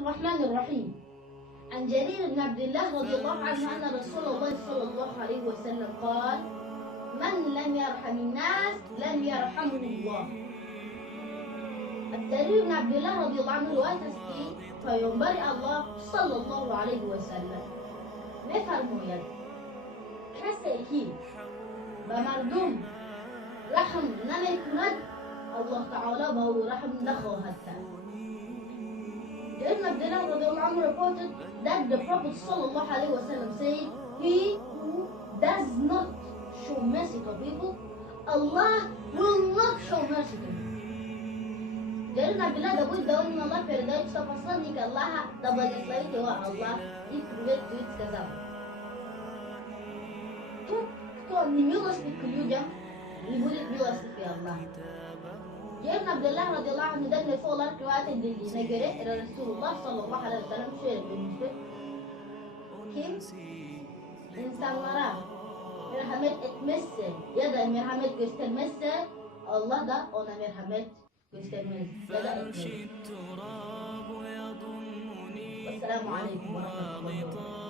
الرحمن الرحيم. عن جرير بن عبد الله رضي الله عنه أن رسول الله صلى الله عليه وسلم قال: من لم يرحم الناس لم يرحمه الله. جرير بن عبد الله رضي الله عنه riwayat hasti Peygamber Allah sallallahu aleyhi ve sellem می‌فرماید کسی به مردم رحم نمی‌کند الله تعالی به او رحم نخواهد کرد. Jarir ibn Abdullah radiallahu anhu reported that the Prophet sallallahu alaihi wasallam said, "He who does not show mercy to people, Allah will not show mercy to him." Jarir ibn Abdullah da будет Allah передает, что посланник Аллаха, да благословит его Аллах, и приветствует, сказал: тот, кто не милостив к людям, не будет милостив и Allah. Jarir ibn Abdullah radıyallahu anh'den nefi olarak rivayet edildiğine göre Resulullah sallallahu aleyhi ve sellem şöyle buyurmuştur: kim insanlara merhamet etmezse ya da merhamet göstermezse Allah da ona merhamet göstermez ya da etmez. Vesselamu aleyküm ve rahmetullahi ve berekatuhu.